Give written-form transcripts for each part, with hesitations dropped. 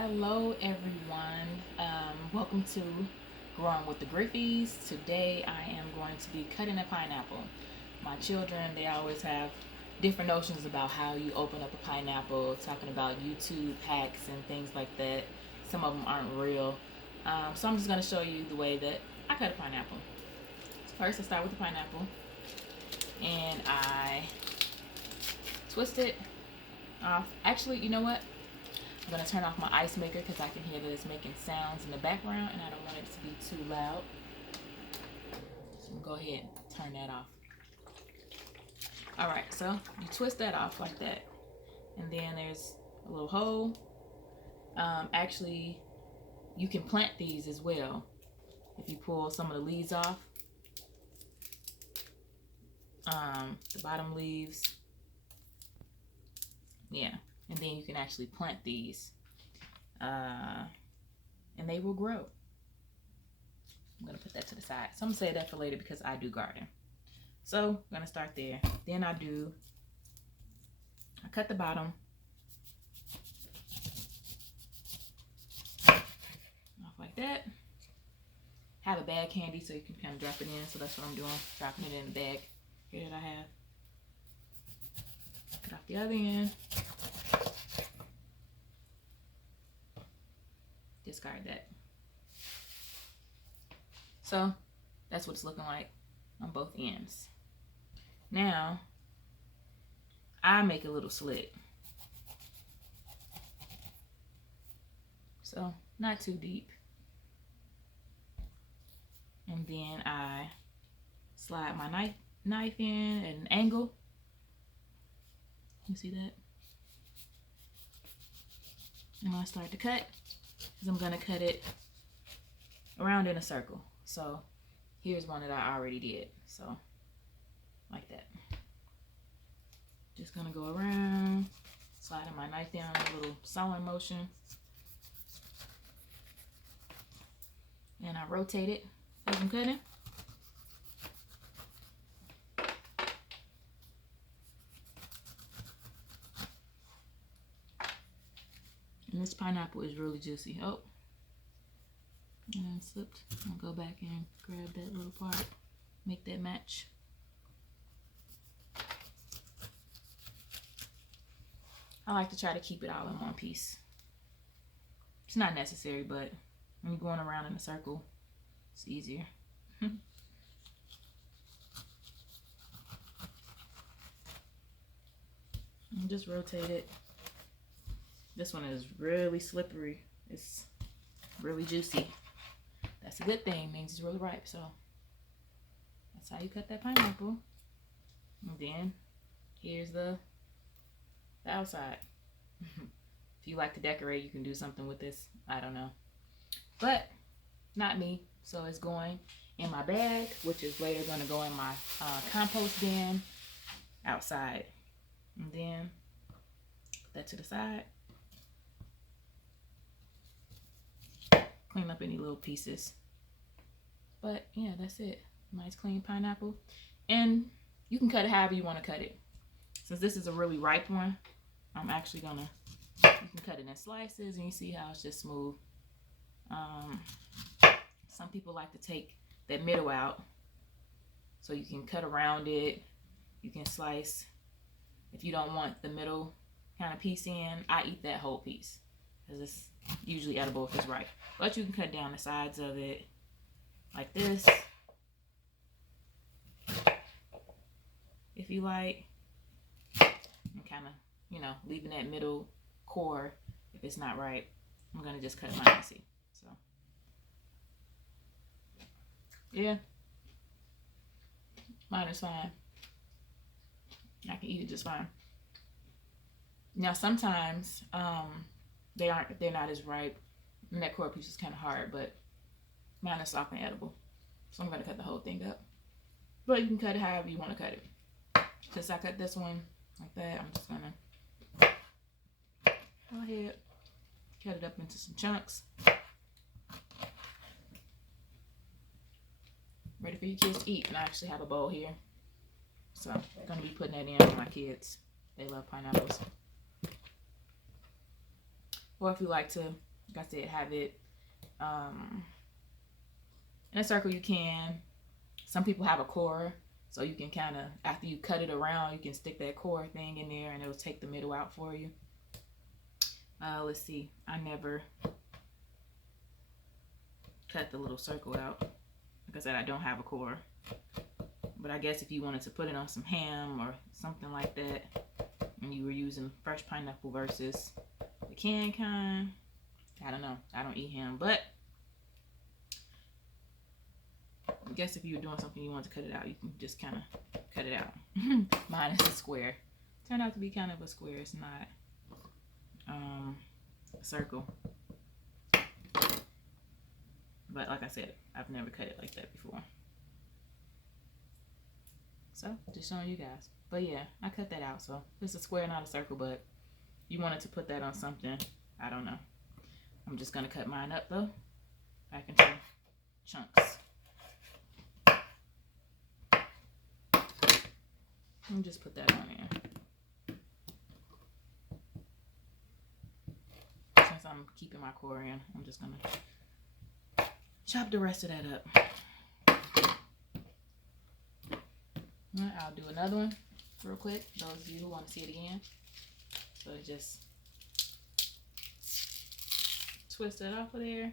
Hello, everyone. Welcome to Growing with the Griffies. Today, I am going to be cutting a pineapple. My children, they always have different notions about how you open up a pineapple, talking about YouTube hacks and things like that. Some of them aren't real. So I'm just going to show you the way that I cut a pineapple. First, I start with the pineapple and I twist it off. Actually, you know what? I'm going to turn off my ice maker because I can hear that it's making sounds in the background and I don't want it to be too loud. So I'm going to go ahead and turn that off. Alright, so you twist that off like that. And then there's a little hole. Actually, you can plant these as well. If you pull some of the leaves off. The bottom leaves. Yeah. And then you can actually plant these. And they will grow. I'm going to put that to the side. So I'm going to save that for later because I do garden. So I'm going to start there. Then I cut the bottom off like that. Have a bag handy so you can kind of drop it in. So that's what I'm doing, dropping it in the bag here that I have. Cut off the other end. Discard that. So that's what it's looking like on both ends. Now I make a little slit. So not too deep. And then I slide my knife in at an angle. You see that? And I start to cut because I'm going to cut it around in a circle. So here's one that I already did. So like that. Just going to go around, sliding my knife down in a little sewing motion. And I rotate it as I'm cutting. And this pineapple is really juicy. Oh, and slipped. I'll go back and grab that little part, make that match. I like to try to keep it all in one piece. It's not necessary, but when you're going around in a circle, it's easier. And just rotate it. This one is really slippery. It's really juicy. That's a good thing. It means it's really ripe. So that's how you cut that pineapple. And then here's the outside. If you like to decorate, you can do something with this. I don't know. But not me. So it's going in my bag, which is later going to go in my compost bin outside. And then put that to the side. Clean up any little pieces. But yeah, that's it. Nice clean pineapple. And you can cut it however you want to cut it. Since this is a really ripe one, I'm actually gonna, you can cut it in slices and you see how it's just smooth. Some people like to take that middle out so you can cut around it. You can slice. If you don't want the middle kind of piece in, I eat that whole piece because it's usually edible if it's ripe. But you can cut down the sides of it like this if you like, and kind of, you know, leaving that middle core if it's not ripe. I'm gonna just cut mine, see. So yeah, mine is fine. I can eat it just fine. Now sometimes they're not as ripe, and that core piece is kind of hard, but mine is soft and edible. So I'm gonna cut the whole thing up. But you can cut it however you want to cut it. Since I cut this one like that, I'm just gonna go ahead, cut it up into some chunks. Ready for your kids to eat. And I actually have a bowl here. So I'm gonna be putting that in for my kids. They love pineapples. Or if you like to like I said, have it in a circle. You can. Some people have a core, so you can kind of, after you cut it around, you can stick that core thing in there and it'll take the middle out for you. Let's see. I never cut the little circle out. Like I said, I don't have a core. But I guess if you wanted to put it on some ham or something like that, and you were using fresh pineapple versus the canned kind, I don't know. I don't eat ham, but I guess if you were doing something you want to cut it out, you can just kind of cut it out. Mine is a square. Turned out to be kind of a square. It's not a circle. But like I said, I've never cut it like that before. So, just showing you guys. But yeah, I cut that out. So, it's a square, not a circle, but you wanted to put that on something. I don't know. I'm just going to cut mine up, though. Back into chunks. And just put that on there. Since I'm keeping my core in, I'm just going to chop the rest of that up. I'll do another one real quick, those of you who want to see it again. So just twist that off of there.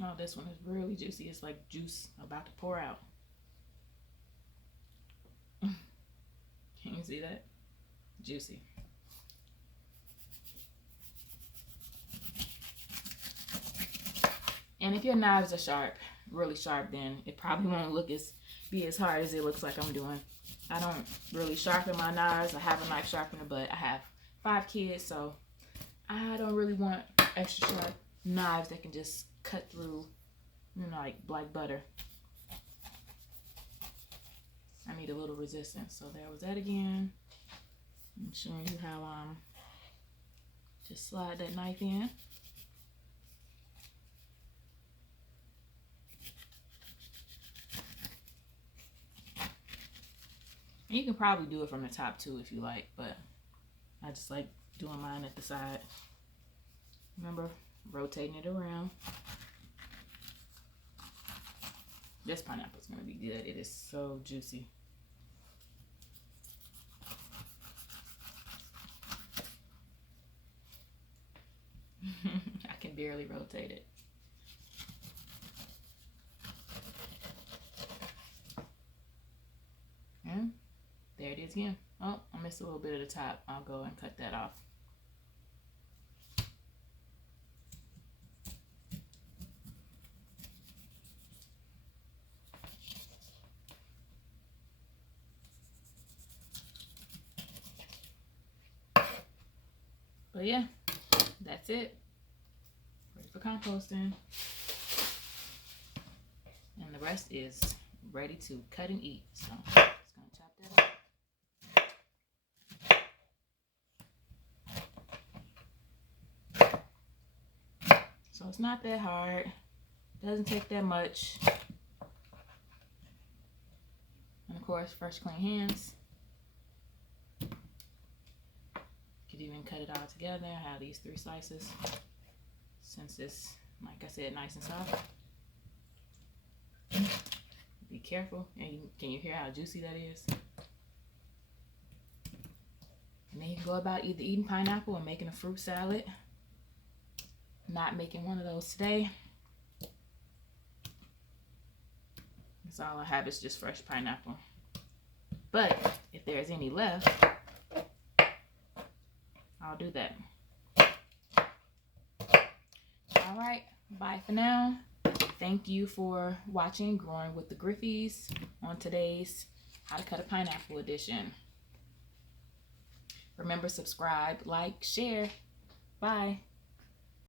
Oh, this one is really juicy. It's like juice about to pour out. Can you see that? Juicy. And if your knives are sharp, really sharp, then it probably won't be as hard as it looks like I'm doing. I don't really sharpen my knives. I have a knife sharpener, but I have 5 kids, so I don't really want extra sharp knives that can just cut through, like butter. I need a little resistance. So there was that again. I'm showing you how just slide that knife in. And you can probably do it from the top too if you like, but I just like doing mine at the side. Remember, rotating it around. This pineapple is going to be good. It is so juicy. I can barely rotate it. And there it is again. Oh, I missed a little bit of the top. I'll go and cut that off. But yeah, that's it. Ready for composting. And the rest is ready to cut and eat. So I'm just gonna chop that up. So it's not that hard. Doesn't take that much. And of course, fresh clean hands. Could even cut it all together. I have these 3 slices. Since it's, like I said, nice and soft. Be careful. And can you hear how juicy that is? And then you can go about either eating pineapple or making a fruit salad. Not making one of those today. That's all I have is just fresh pineapple. But if there's any left, I'll do that. All right, bye for now. Thank you for watching Growing with the Griffeys on today's How to Cut a Pineapple edition. Remember, subscribe, like, share. Bye.